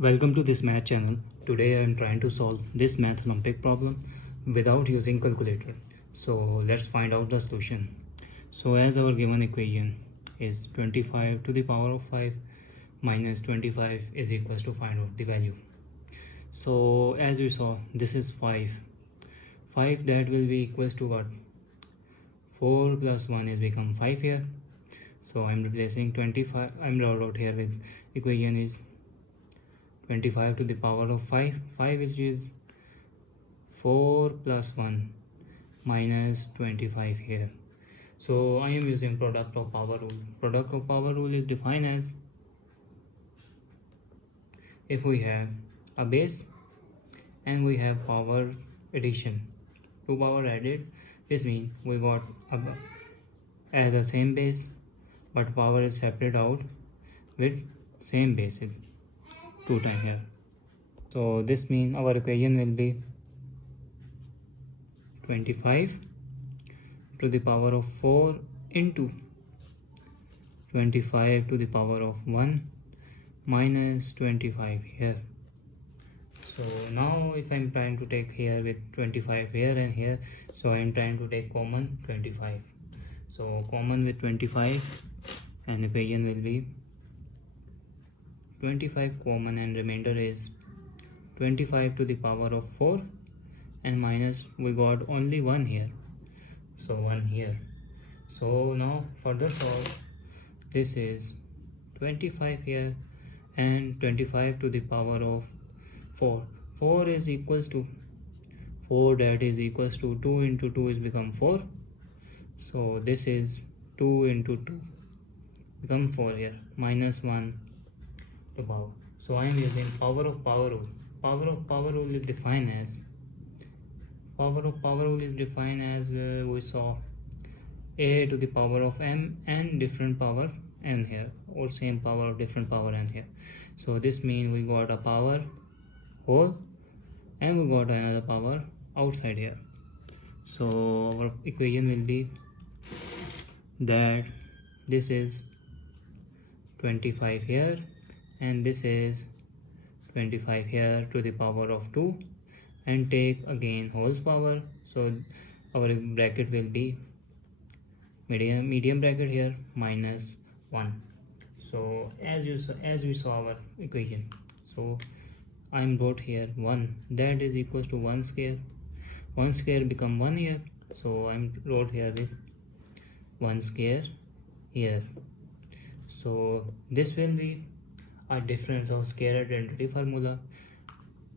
Welcome to this math channel. Today I am trying to solve this math Olympic problem without using calculator. So let's find out the solution. So as our given equation is 25 to the power of 5 minus 25 is equals to find out the value. So as we saw, this is 5. 5 that will be equals to what? 4 plus 1 is become 5 here. So I'm replacing 25. I'm wrote here with equation is 25 to the power of 5 which is 4 plus 1 minus 25 here. So I am using product of power rule. Product of power rule is defined as if we have a base and we have power addition, two power added, this means we got as the same base but power is separated out with same base 2 times here. So this means our equation will be 25 to the power of 4 into 25 to the power of 1 minus 25 here. So now if I'm trying to take here with 25 here and here, so I'm trying to take common 25. So common with 25 and equation will be 25 common and remainder is 25 to the power of 4 and minus we got only 1 here, so 1 here. So now further solve, this is 25 here and 25 to the power of 4 is equals to 4, that is equals to 2 into 2 is become 4. So this is 2 into 2 become 4 here, minus 1 to power. So I am using power of power rule. Power of power rule is defined as we saw a to the power of m and different power n here, or same power of different power n here. So this means we got a power whole and we got another power outside here. So our equation will be that this is 25 here and this is 25 here to the power of 2 and take again whole power. So our bracket will be medium bracket here minus 1. So as we saw our equation, so I'm wrote here 1, that is equals to 1 square. 1 square become 1 here, so I'm wrote here with 1 square here. So this will be a difference of scalar identity formula.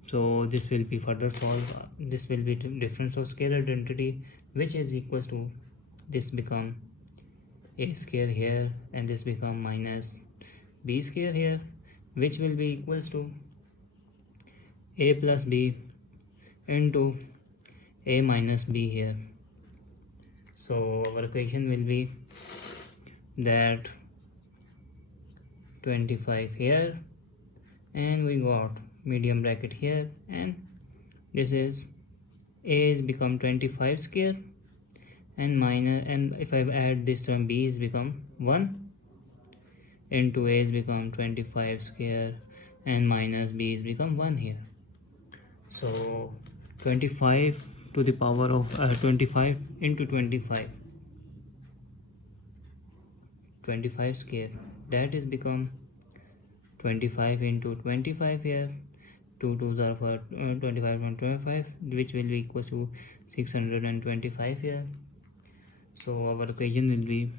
So this will be further solved. This will be difference of scalar identity, which is equals to this become a square here and this become minus b square here, which will be equals to a plus b into a minus b here. So our equation will be that 25 here and we got medium bracket here and this is a is become 25 square and minus, and if I add this term b is become 1 into a is become 25 square and minus b is become 1 here. So 25 to the power of 25 into 25 square, that is become 25 into 25 here, 2 2s are for 25 and 25, which will be equal to 625 here. So our equation will be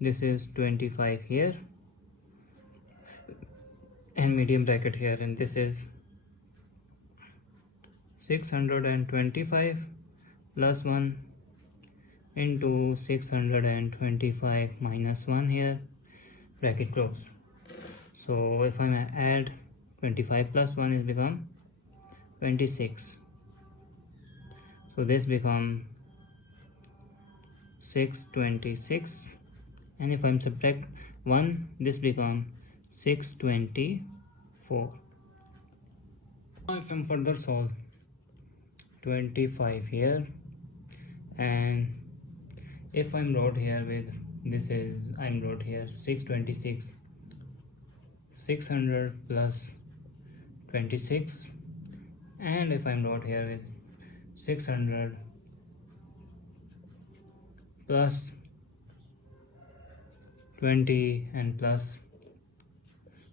this is 25 here and medium bracket here, and this is 625 plus 1 into 625 minus 1 here, bracket close. So if I add 25 plus 1 is become 26. So this become 626, and if I'm subtract 1, this become 624. Now if I'm further solve 25 here and if I'm wrote here with this is I'm wrote here 626 600 plus 26, and if I'm wrote here with 600 plus 20 and plus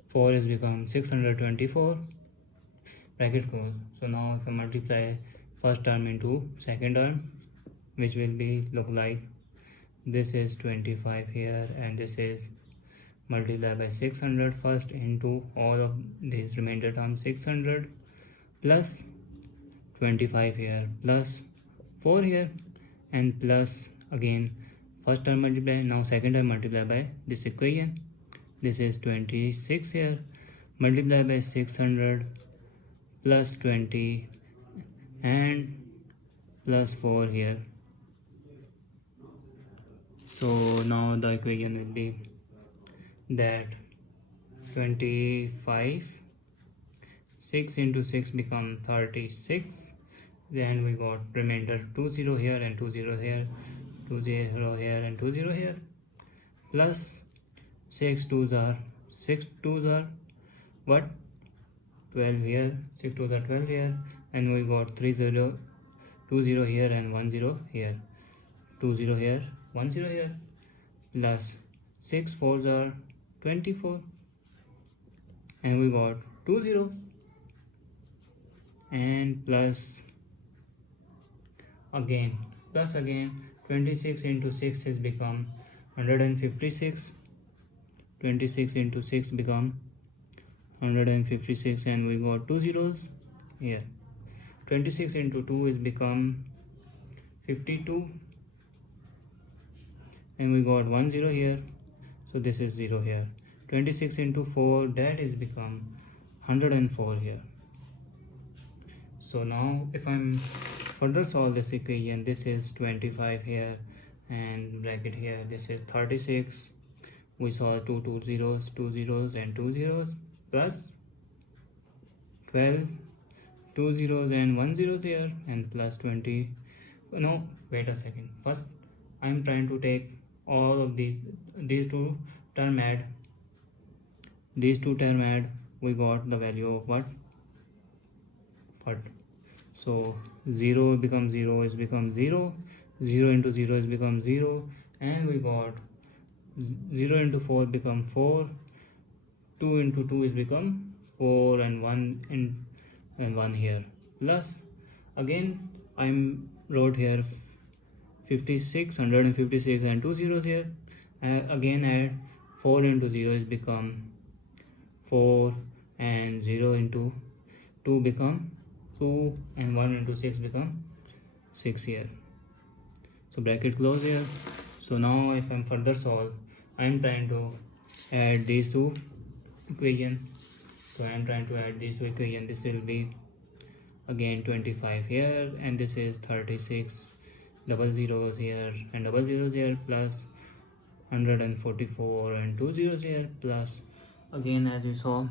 4 is become 624, bracket close. So now if I multiply first term into second term, which will be look like this is 25 here, and this is multiplied by 600 first into all of these remainder terms, 600 plus 25 here plus 4 here, and plus again first term multiply, now second term multiply by this equation. This is 26 here multiplied by 600 plus 20 and plus 4 here. So now the equation will be that 25, 6 into 6 become 36, then we got remainder 20 here and 20 here, 20 here and 20 here, plus 6 2s are 6 2s are what 12 here, 6 2s are 12 here, and we got 20 here and 10 here, 20 here, 10 here, plus 6 4s are 24, and we got 20, and plus again 26 into 6 is become 156, 26 into 6 become 156, and we got 2 zeros here. 26 into 2 is become 52, and we got 1 0 here, so this is 0 here. 26 into 4, that is become 104 here. So now if I'm further solve this equation, this is 25 here and bracket here, this is 36, we saw two zeros and 2 zeros, plus 12, 2 zeros and 1 zeros here, and plus 20. No, wait a second, first I'm trying to take all of these two term add, we got the value of what. So 0 becomes 0 is become 0, 0 into 0 is become 0, and we got 0 into 4 become 4, 2 into 2 is become 4, and 1 and 1 here, plus again I'm wrote here 56, 156 and 2 zeros here, again add 4 into 0 is become 4, and 0 into 2 become 2, and 1 into 6 become 6 here. So bracket close here. So now if I'm further solve, I'm trying to add these two equations. So I'm trying to add these two equations. This will be again 25 here, and this is 36, double zeros here and double zeros here, plus 144 and 2 zeros here, plus again as you saw,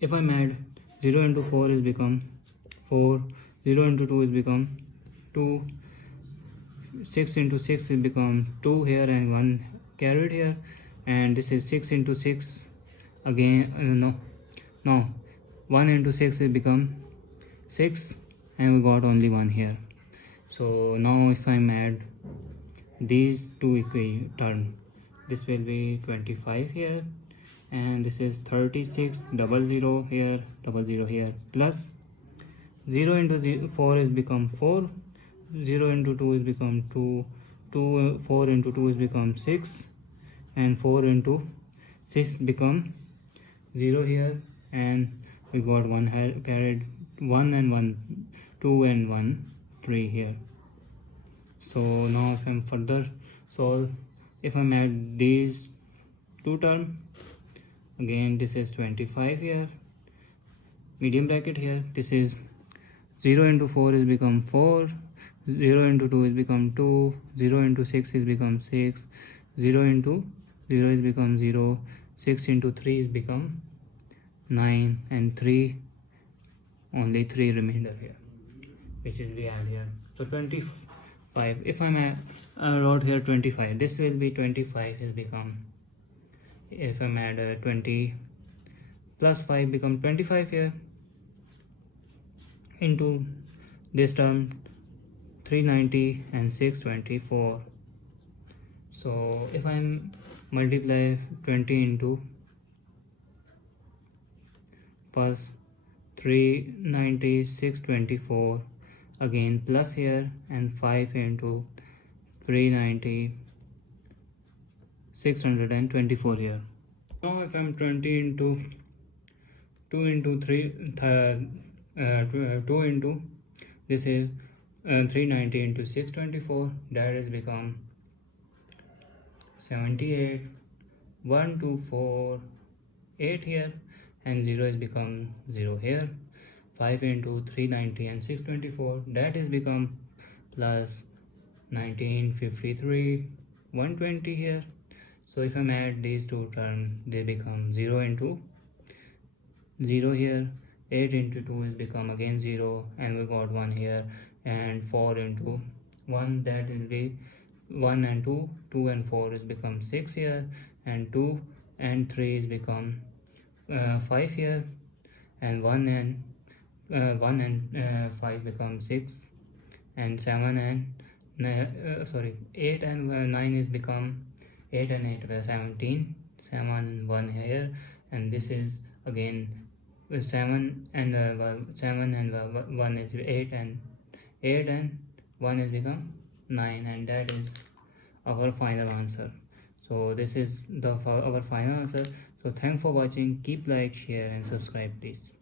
if I add 0 into 4 is become 4, 0 into 2 is become 2, 6 into 6 is become 2 here and 1 carried here, and this is 6 into 6 again, no 1 into 6 is become 6, and we got only 1 here. So now if I add these two terms, this will be 25 here, and this is 36, double zero here, plus 0 into 4 is become 4, 0 into 2 is become 2, 4 into 2 is become 6, and 4 into 6 become 0 here, and we got 1 here carried, 1 and 1, 2 and 1, 3 here. So now if I'm further solve, if I add these two terms, again this is 25 here, medium bracket here, this is 0 into 4 is become 4, 0 into 2 is become 2, 0 into 6 is become 6, 0 into 0 is become 0, 6 into 3 is become 9, and 3, only 3 remainder here, which is we add here. So 25, if I wrote here 25, this will be 25 is become if I'm add 20 plus 5 become 25 here, into this term 390 and 624. So if I'm multiply 20 into first 390 624, again plus here, and 5 into 390 624 here. Now if I'm 20 into 2 into 3 2 into this is 390 into 624, that is become 78, 1 2 4 8 here, and 0 is become 0 here. 5 into 390 and 624, that is become plus 1953, 120 here. So if I add these two terms, they become 0 into 0 here. 8 into 2 is become again 0, and we got 1 here, and 4 into 1, that will be 1 and 2, 2 and 4 is become 6 here, and 2 and 3 is become 5 here, and 1 and 5 become 6, and 7 and 8 and 9 is become 8 and 8 were 17, 7 and 1 here, and this is again 7 and 1 is 8, and 8 and 1 is become 9, and that is our final answer. So this is our final answer. So thanks for watching. Keep like, share and subscribe please.